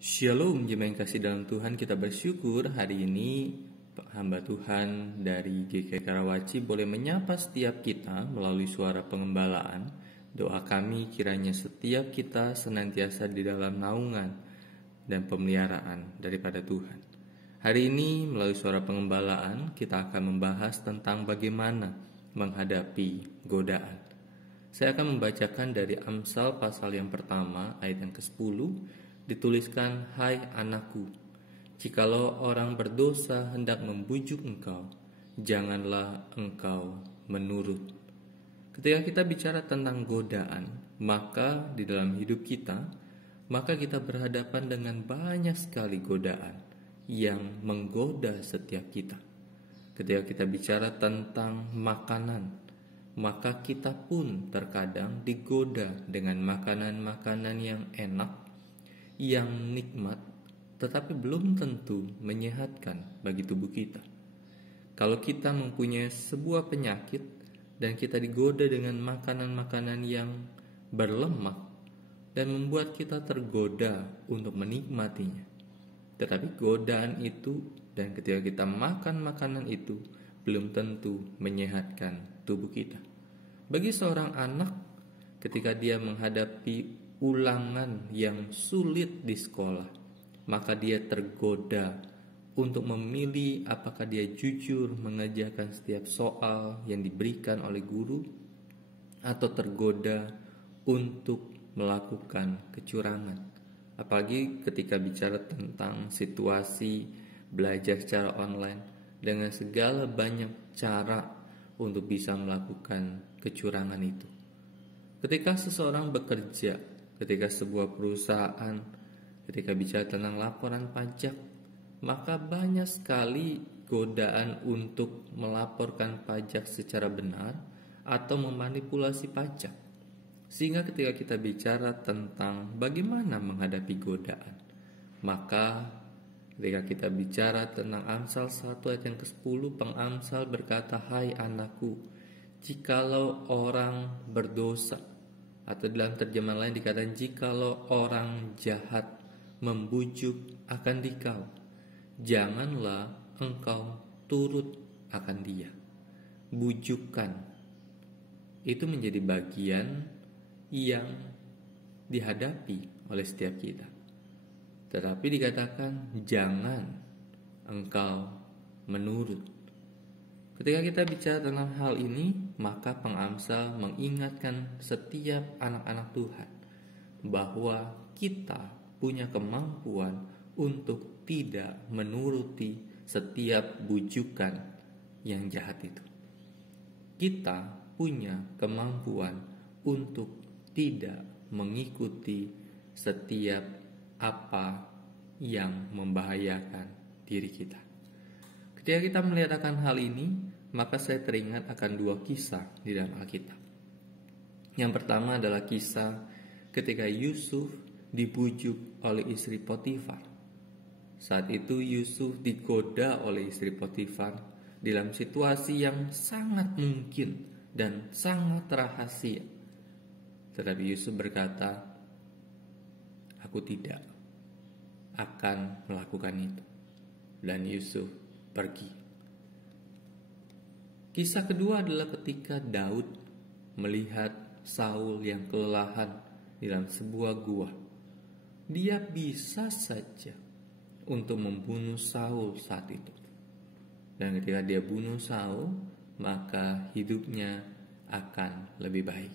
Shalom, jemaat yang kasih dalam Tuhan. Kita bersyukur hari ini hamba Tuhan dari GK Karawaci boleh menyapa setiap kita melalui suara pengembalaan. Doa kami kiranya setiap kita senantiasa di dalam naungan dan pemeliharaan daripada Tuhan. Hari ini melalui suara pengembalaan kita akan membahas tentang bagaimana menghadapi godaan. Saya akan membacakan dari Amsal pasal yang pertama ayat yang ke-10. Dituliskan, "Hai anakku, jikalau orang berdosa hendak membujuk engkau, janganlah engkau menurut." Ketika kita bicara tentang godaan, maka di dalam hidup kita, maka kita berhadapan dengan banyak sekali godaan yang menggoda setiap kita. Ketika kita bicara tentang makanan, maka kita pun terkadang digoda dengan makanan-makanan yang enak, yang nikmat, tetapi belum tentu menyehatkan bagi tubuh kita. Kalau kita mempunyai sebuah penyakit dan kita digoda dengan makanan-makanan yang berlemak dan membuat kita tergoda untuk menikmatinya, tetapi godaan itu dan ketika kita makan makanan itu belum tentu menyehatkan tubuh kita. Bagi seorang anak, ketika dia menghadapi ulangan yang sulit di sekolah, maka dia tergoda untuk memilih apakah dia jujur mengerjakan setiap soal yang diberikan oleh guru atau tergoda untuk melakukan kecurangan. Apalagi ketika bicara tentang situasi belajar secara online dengan segala banyak cara untuk bisa melakukan kecurangan itu. Ketika seseorang bekerja, ketika sebuah perusahaan, ketika bicara tentang laporan pajak, maka banyak sekali godaan untuk melaporkan pajak secara benar atau memanipulasi pajak. Sehingga ketika kita bicara tentang bagaimana menghadapi godaan, maka ketika kita bicara tentang Amsal 1 ayat yang ke-10, pengamsal berkata, "Hai anakku, jikalau orang berdosa," atau dalam terjemahan lain dikatakan, "Jikalau orang jahat membujuk akan dikau, janganlah engkau turut akan dia." Bujukan itu menjadi bagian yang dihadapi oleh setiap kita. Tetapi dikatakan, "Jangan engkau menurut." Ketika kita bicara tentang hal ini, maka pengamsal mengingatkan setiap anak-anak Tuhan bahwa kita punya kemampuan untuk tidak menuruti setiap bujukan yang jahat itu. Kita punya kemampuan untuk tidak mengikuti setiap apa yang membahayakan diri kita. Ketika kita melihat akan hal ini, maka saya teringat akan dua kisah di dalam Alkitab. Yang pertama adalah kisah ketika Yusuf dibujuk oleh istri Potifar. Saat itu Yusuf digoda oleh istri Potifar dalam situasi yang sangat mungkin dan sangat rahasia. Tetapi Yusuf berkata, "Aku tidak akan melakukan itu." Dan Yusuf pergi. Kisah kedua adalah ketika Daud melihat Saul yang kelelahan di dalam sebuah gua. Dia bisa saja untuk membunuh Saul saat itu. Dan ketika dia bunuh Saul, maka hidupnya akan lebih baik.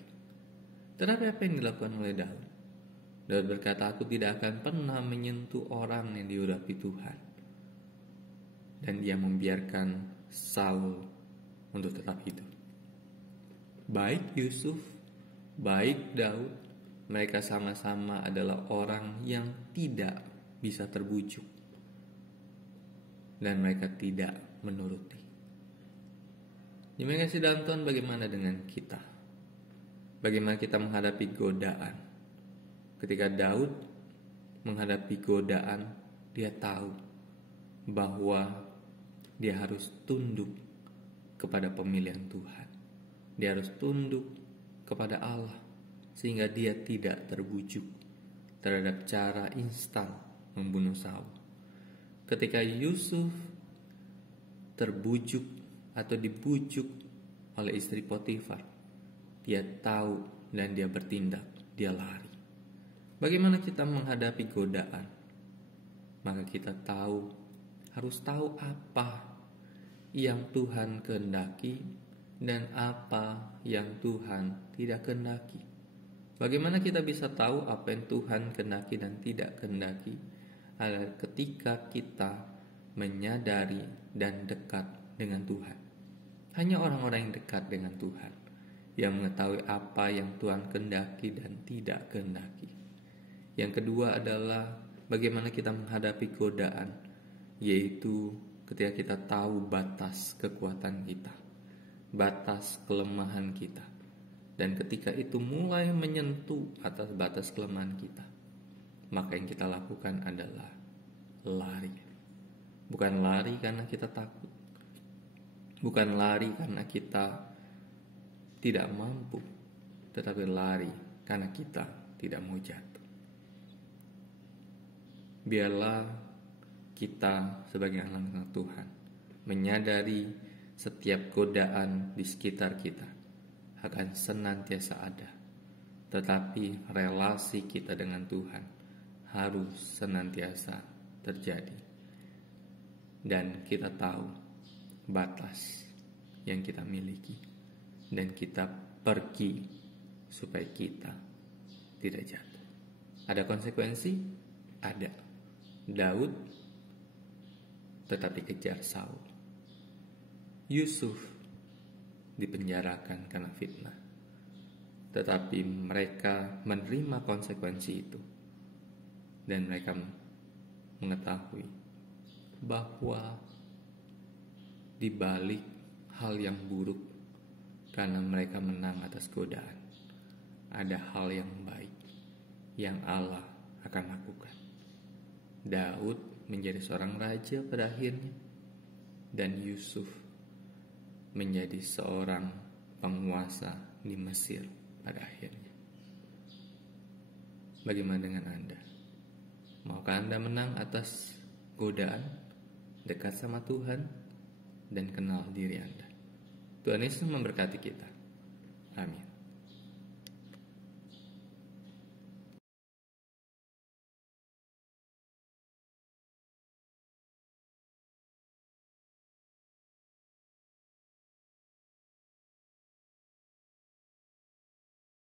Tetapi apa yang dilakukan oleh Daud? Daud berkata, "Aku tidak akan pernah menyentuh orang yang diurapi Tuhan." Dan dia membiarkan Saul untuk tetap hidup. Baik Yusuf, baik Daud, mereka sama-sama adalah orang yang tidak bisa terbujuk. Dan mereka tidak menuruti. Jemaat kasih dalam Tuhan, bagaimana dengan kita? Bagaimana kita menghadapi godaan? Ketika Daud menghadapi godaan, dia tahu bahwa dia harus tunduk kepada pemilihan Tuhan. Dia harus tunduk kepada Allah sehingga dia tidak terbujuk terhadap cara instan membunuh Saul. Ketika Yusuf terbujuk atau dibujuk oleh istri Potifar, dia tahu dan dia bertindak, dia lari. Bagaimana kita menghadapi godaan? Maka kita harus tahu apa yang Tuhan kehendaki dan apa yang Tuhan tidak kehendaki. Bagaimana kita bisa tahu apa yang Tuhan kehendaki dan tidak kehendaki? Adalah ketika kita menyadari dan dekat dengan Tuhan. Hanya orang-orang yang dekat dengan Tuhan yang mengetahui apa yang Tuhan kehendaki dan tidak kehendaki. Yang kedua adalah bagaimana kita menghadapi godaan, yaitu ketika kita tahu batas kekuatan kita, batas kelemahan kita. Dan ketika itu mulai menyentuh atas batas kelemahan kita, maka yang kita lakukan adalah lari. Bukan lari karena kita takut, bukan lari karena kita tidak mampu, tetapi lari karena kita tidak mau jatuh. Biarlah kita sebagai anak-anak Tuhan menyadari setiap godaan di sekitar kita akan senantiasa ada, tetapi relasi kita dengan Tuhan harus senantiasa terjadi, dan kita tahu batas yang kita miliki, dan kita pergi supaya kita tidak jatuh. Ada konsekuensi? Ada. Daud tetap dikejar Saul. Yusuf dipenjarakan karena fitnah, tetapi mereka menerima konsekuensi itu, dan mereka mengetahui bahwa di balik hal yang buruk karena mereka menang atas godaan, ada hal yang baik yang Allah akan lakukan. Daud menjadi seorang raja pada akhirnya, dan Yusuf menjadi seorang penguasa di Mesir pada akhirnya. Bagaimana dengan Anda? Maukah Anda menang atas godaan, dekat sama Tuhan, dan kenal diri Anda? Tuhan Yesus memberkati kita. Amin.